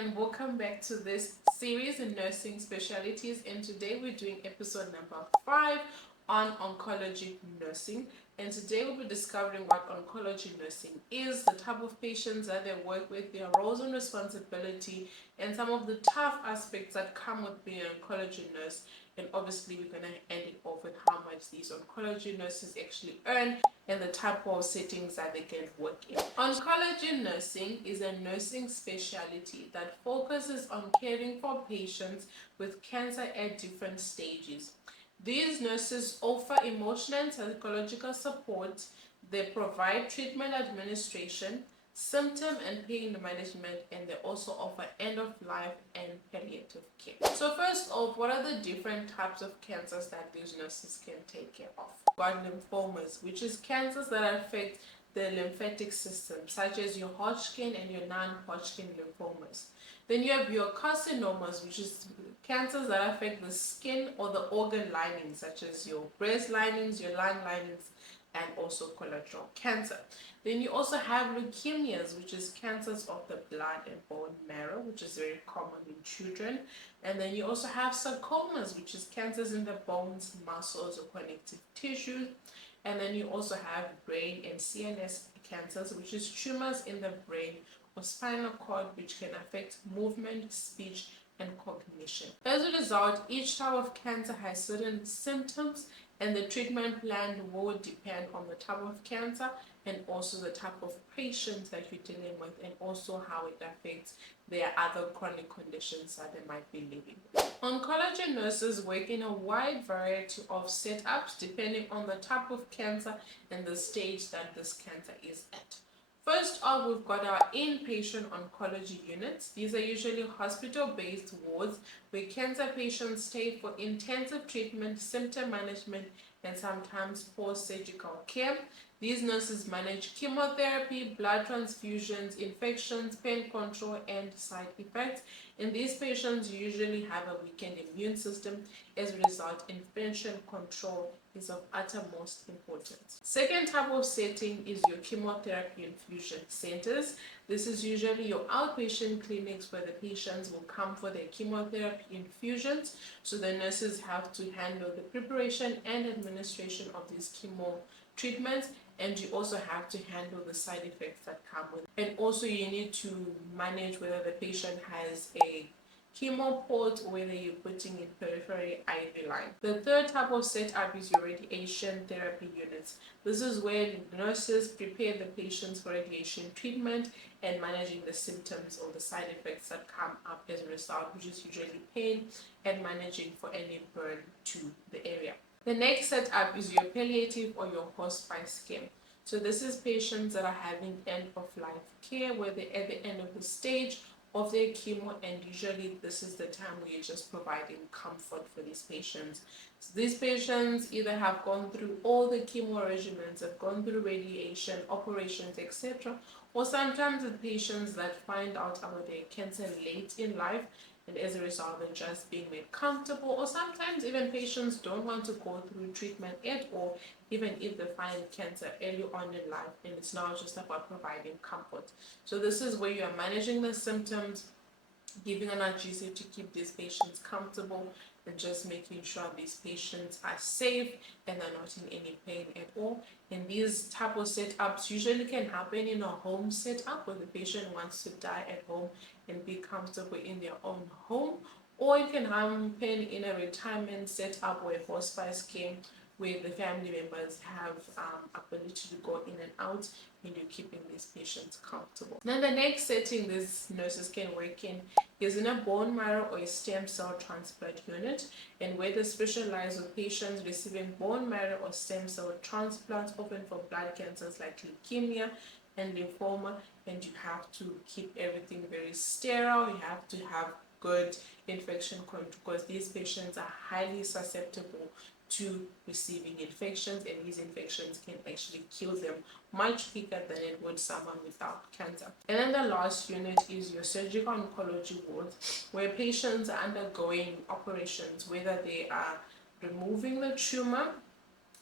and welcome back to this series in nursing specialties, and today we're doing episode number 5 on oncology nursing. And today we'll be discovering what oncology nursing is, the type of patients that they work with, their roles and responsibility, and some of the tough aspects that come with being an oncology nurse. And obviously we're going to end it off with how much these oncology nurses actually earn and the type of settings that they can work in. Oncology nursing is a nursing specialty that focuses on caring for patients with cancer at different stages. These nurses offer emotional and psychological support. They provide treatment administration, symptom and pain management, and they also offer end-of-life and palliative care. So first off, what are the different types of cancers that these nurses can take care of? Got lymphomas, which is cancers that affect the lymphatic system, such as your Hodgkin and your non-Hodgkin lymphomas. Then you have your carcinomas, which is cancers that affect the skin or the organ linings, such as your breast linings, your lung linings, and also colorectal cancer. Then you also have leukemias, which is cancers of the blood and bone marrow, which is very common in children. And then you also have sarcomas, which is cancers in the bones, muscles, or connective tissues. And then you also have brain and CNS cancers, which is tumors in the brain or spinal cord, which can affect movement, speech, and cognition. As a result, each type of cancer has certain symptoms, and the treatment plan will depend on the type of cancer and also the type of patient that you're dealing with, and also how it affects their other chronic conditions that they might be living with. Oncology nurses work in a wide variety of setups depending on the type of cancer and the stage that this cancer is at. First off, we've got our inpatient oncology units. These are usually hospital-based wards where cancer patients stay for intensive treatment, symptom management, and sometimes post-surgical care. These nurses manage chemotherapy, blood transfusions, infections, pain control, and side effects. And these patients usually have a weakened immune system. As a result, infection control is of uttermost importance. Second type of setting is your chemotherapy infusion centers. This is usually your outpatient clinics where the patients will come for their chemotherapy infusions. So the nurses have to handle the preparation and administration of these chemo treatments, and you also have to handle the side effects that come with it. And also you need to manage whether the patient has a chemo port or whether you're putting in peripheral IV line. The third type of setup is your radiation therapy units. This is where nurses prepare the patients for radiation treatment and managing the symptoms or the side effects that come up as a result, which is usually pain, and managing for any burn to the area. The next setup is your palliative or your hospice care. So this is patients that are having end-of-life care where they're at the end of the stage of their chemo, and usually this is the time where you're just providing comfort for these patients. So these patients either have gone through all the chemo regimens, have gone through radiation, operations, etc. Or sometimes the patients that find out about their cancer late in life, and as a result they're just being made comfortable. Or sometimes even patients don't want to go through treatment at all, even if they find cancer early on in life, and it's now just about providing comfort. So this is where you are managing the symptoms, giving analgesia to keep these patients comfortable, and just making sure these patients are safe and they're not in any pain at all. And these type of setups usually can happen in a home setup where the patient wants to die at home and be comfortable in their own home, or it can happen in a retirement setup or a hospice care where the family members have ability to go in and out, and you're keeping these patients comfortable. Now the next setting these nurses can work in is in a bone marrow or a stem cell transplant unit, and where they specialize with patients receiving bone marrow or stem cell transplants, often for blood cancers like leukemia and lymphoma. And you have to keep everything very sterile. You have to have good infection control because these patients are highly susceptible to receiving infections, and these infections can actually kill them much quicker than it would someone without cancer. And then the last unit is your surgical oncology ward, where patients are undergoing operations, whether they are removing the tumor,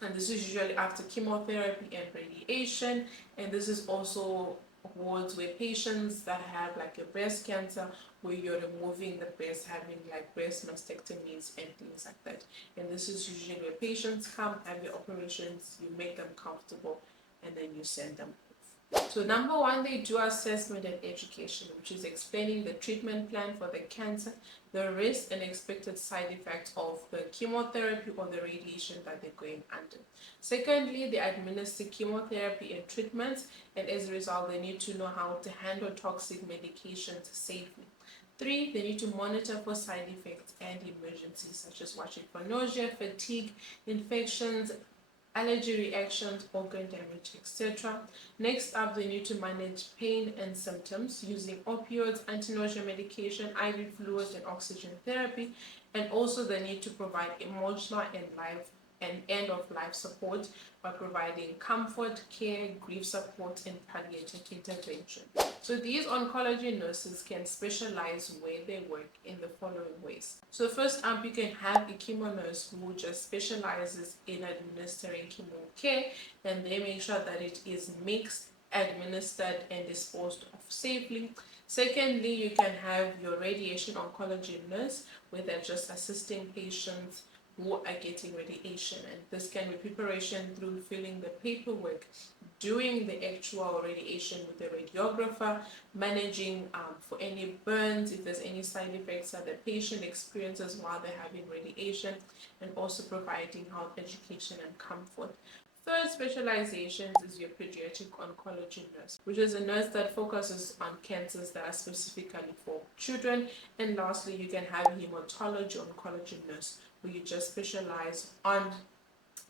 and this is usually after chemotherapy and radiation, and this is also wards where patients that have like a breast cancer, where you're removing the breast, having like breast mastectomies and things like that. And this is usually where patients come, have their operations, you make them comfortable, and then you send them off. So number one, they do assessment and education, which is explaining the treatment plan for the cancer, the risk and expected side effects of the chemotherapy or the radiation that they're going under. Secondly, they administer chemotherapy and treatments, and as a result, they need to know how to handle toxic medications safely. 3, they need to monitor for side effects and emergencies such as watching for nausea, fatigue, infections, allergy reactions, organ damage, etc. Next up, they need to manage pain and symptoms using opioids, anti-nausea medication, IV fluids, and oxygen therapy. And also they need to provide emotional and end-of-life support by providing comfort, care, grief support, and palliative intervention. So these oncology nurses can specialize where they work in the following ways. So first up, you can have a chemo nurse who just specializes in administering chemo care, and they make sure that it is mixed, administered, and disposed of safely. Secondly, you can have your radiation oncology nurse, where they're just assisting patients who are getting radiation, and this can be preparation through filling the paperwork, doing the actual radiation with the radiographer, managing for any burns, if there's any side effects that the patient experiences while they're having radiation, and also providing health education and comfort. Third specialization is your pediatric oncology nurse, which is a nurse that focuses on cancers that are specifically for children. And lastly, you can have a hematology oncology nurse, where you just specialize on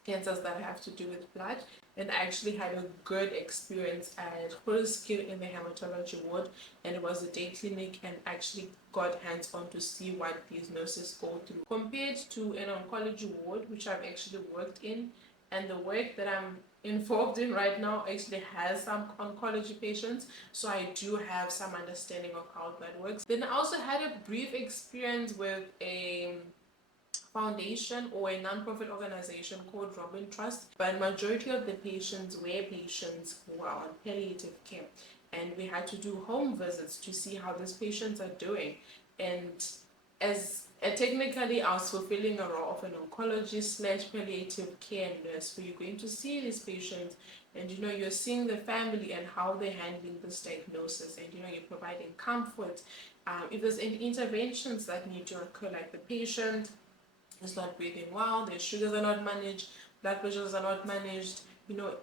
cancers that have to do with blood. And I actually had a good experience at Skill in the hematology ward, and it was a day clinic, and actually got hands-on to see what these nurses go through compared to an oncology ward, which I've actually worked in. And the work that I'm involved in right now actually has some oncology patients, so I do have some understanding of how that works. Then I also had a brief experience with a foundation or a non-profit organization called Robin Trust, but majority of the patients were patients who are on palliative care, and we had to do home visits to see how these patients are doing. And as technically I was fulfilling a role of an oncologist / palliative care nurse, where you're going to see these patients, and you're seeing the family and how they're handling this diagnosis, and you're providing comfort. If there's any interventions that need to occur, like the patient is not breathing well, their sugars are not managed, blood pressures are not managed,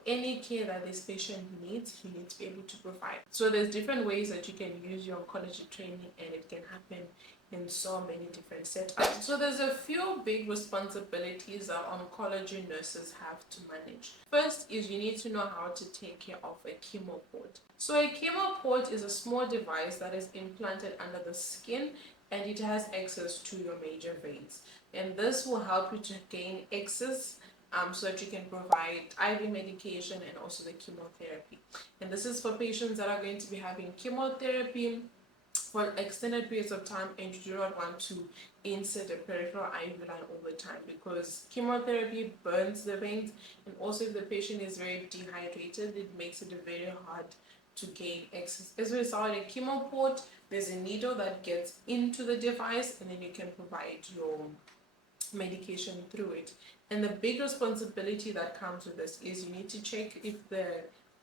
any care that this patient needs, you need to be able to provide. So there's different ways that you can use your oncology training, and it can happen in so many different setups. So there's a few big responsibilities that oncology nurses have to manage. First is you need to know how to take care of a chemo port. So a chemo port is a small device that is implanted under the skin, and it has access to your major veins. And this will help you to gain access so that you can provide IV medication and also the chemotherapy. And this is for patients that are going to be having chemotherapy for extended periods of time, and you do not want to insert a peripheral IV line all the time, because chemotherapy burns the veins, and also if the patient is very dehydrated, it makes it very hard to gain access. As a result, a chemo port, there's a needle that gets into the device, and then you can provide your medication through it. And the big responsibility that comes with this is you need to check if the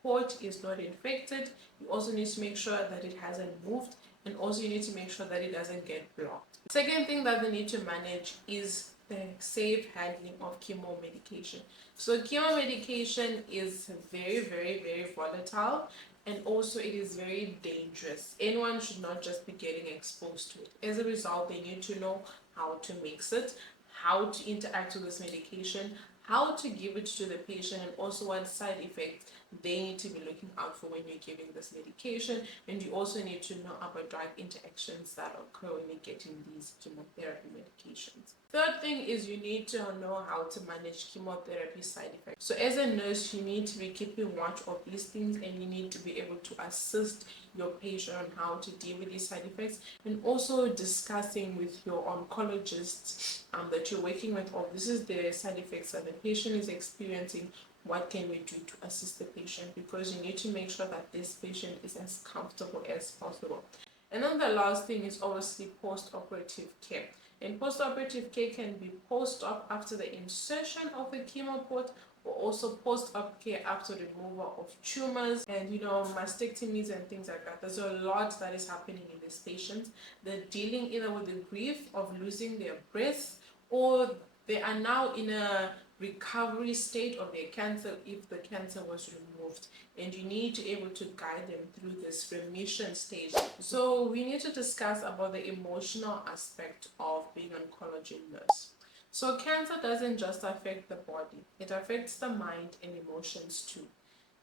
port is not infected. You also need to make sure that it hasn't moved, and also you need to make sure that it doesn't get blocked. Second thing that they need to manage is the safe handling of chemo medication. So chemo medication is very, very, very volatile, and also it is very dangerous. Anyone should not just be getting exposed to it. As a result, they need to know how to mix it, how to interact with this medication, how to give it to the patient, and also what side effects they need to be looking out for when you're giving this medication. And you also need to know about drug interactions that occur when you're getting these chemotherapy medications. Third thing is you need to know how to manage chemotherapy side effects. So as a nurse, you need to be keeping watch of these things, and you need to be able to assist your patient on how to deal with these side effects, and also discussing with your oncologist that you're working with, this is the side effects that the patient is experiencing. what can we do to assist the patient, because you need to make sure that this patient is as comfortable as possible. And then the last thing is obviously post-operative care. And post-operative care can be post-op after the insertion of the chemo port, or also post-op care after removal of tumors and mastectomies and things like that. There's a lot that is happening in these patients. They're dealing either with the grief of losing their breast, or they are now in a recovery state of their cancer if the cancer was removed, and you need to be able to guide them through this remission stage. So we need to discuss about the emotional aspect of being an oncology nurse. So cancer doesn't just affect the body, it affects the mind and emotions too.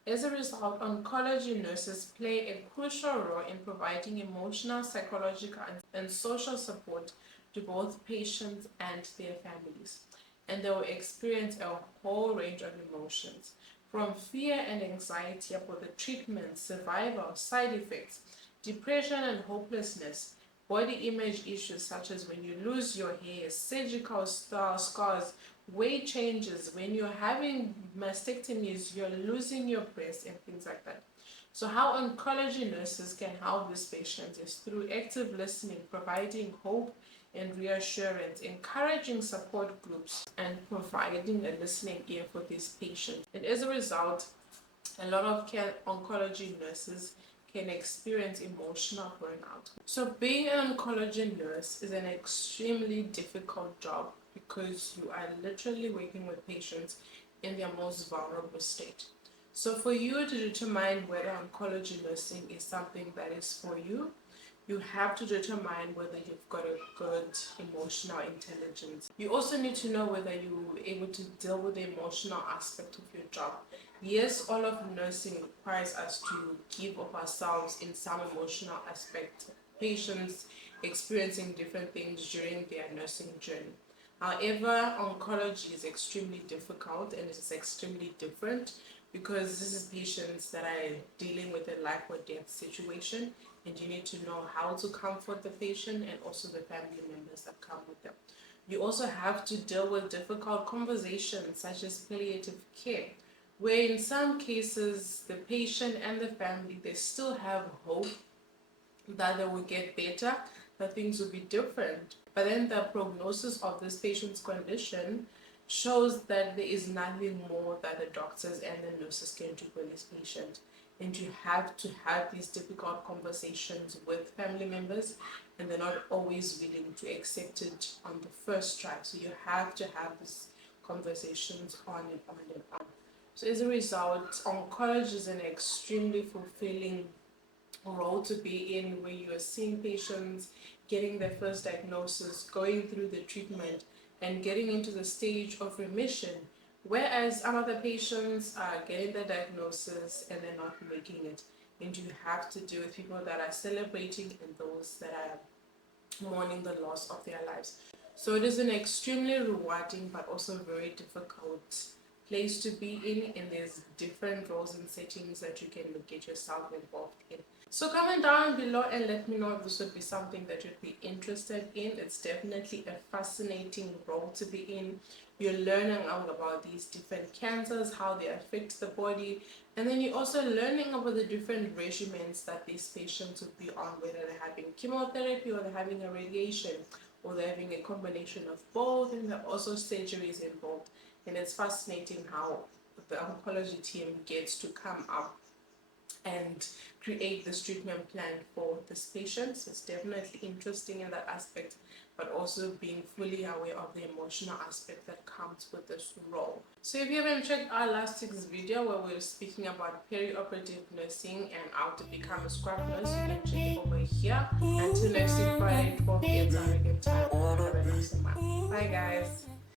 As a result, oncology nurses play a crucial role in providing emotional, psychological, and social support to both patients and their families. And they will experience a whole range of emotions, from fear and anxiety about the treatment, survival, side effects, depression and hopelessness, body image issues such as when you lose your hair, surgical scars, weight changes, when you're having mastectomies, you're losing your breast, and things like that. So how oncology nurses can help these patients is through active listening, providing hope and reassurance, encouraging support groups, and providing a listening ear for these patients. And as a result, a lot of oncology nurses can experience emotional burnout. So being an oncology nurse is an extremely difficult job, because you are literally working with patients in their most vulnerable state. So for you to determine whether oncology nursing is something that is for you, you have to determine whether you've got a good emotional intelligence. You also need to know whether you're able to deal with the emotional aspect of your job. Yes, all of nursing requires us to give of ourselves in some emotional aspect. Patients experiencing different things during their nursing journey. However, oncology is extremely difficult and it is extremely different, because this is patients that are dealing with a life or death situation, and you need to know how to comfort the patient and also the family members that come with them. You also have to deal with difficult conversations such as palliative care, where in some cases the patient and the family, they still have hope that they will get better, that things will be different. But then the prognosis of this patient's condition shows that there is nothing more that the doctors and the nurses can do for this patient. And you have to have these difficult conversations with family members, and they're not always willing to accept it on the first try. So you have to have these conversations on and on and on. So as a result, oncology is an extremely fulfilling role to be in, where you are seeing patients getting their first diagnosis, going through the treatment, and getting into the stage of remission, whereas other patients are getting the diagnosis and they're not making it. And you have to deal with people that are celebrating and those that are mourning the loss of their lives. So it is an extremely rewarding but also very difficult place to be in, and there's different roles and settings that you can get yourself involved in. So comment down below and let me know if this would be something that you'd be interested in. It's definitely a fascinating role to be in. You're learning about these different cancers, how they affect the body, and then you're also learning about the different regimens that these patients would be on, whether they're having chemotherapy or they're having a radiation, or they're having a combination of both, and there are also surgeries involved. And it's fascinating how the oncology team gets to come up and create this treatment plan for this patient. So it's definitely interesting in that aspect, but also being fully aware of the emotional aspect that comes with this role. So if you haven't checked our last week's video where we were speaking about perioperative nursing and how to become a scrub nurse, you can check it over here. Until next week, Friday, 12 p.m. South African time. Have a nice one. Bye guys.